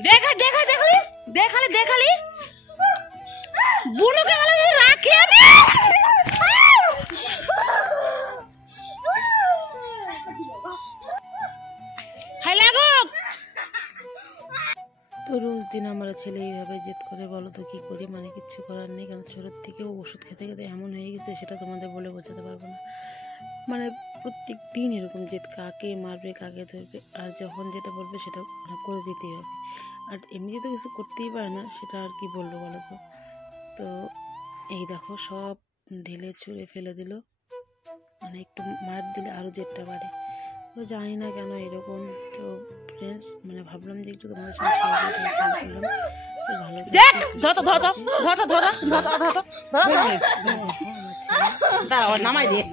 देखा देखा देखली देखाली देखाली बुनु के गले राखी हाय लागो तो रोज दिन हमारा ছেলে এইভাবে জেদ করে বলো তো কি করি মানে কিছু করার নেই কারণ ছোট থেকে ওষুধ খেতে খেতে এমন হয়ে গেছে সেটা তোমাদের বলে বোঝাতে পারবো না মানে প্রত্যেক দিন এরকম জেদ কাকে মারবে কাকে ধরবে আর যখন যেটা বলবে সেটা করে দিতেই হবে আর এমনি তো কিছু করতেই পারে না সেটা আর কি বলবো বলো তো তো এই দেখো সব ঢেলে ছুঁড়ে ফেলে দিল মানে একটু মার দিলে আরও জেদটা বাড়ে তো জানি না কেন এরকম তো ফ্রেন্ডস মানে ভাবলাম যে একটু তোমাদের সঙ্গে শেয়ার করলাম তো ভালো দেখ ধরো ধরো ধরো ধরো ধরো ধরো দাঁড়াও নামাই দিয়ে